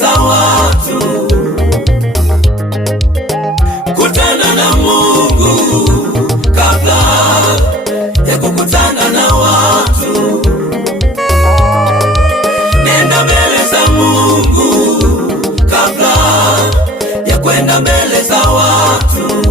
za watu, kutana na Mungu kabla ya kukutana na watu. Nenda mbele za Mungu kabla ya kwenda mbele za watu.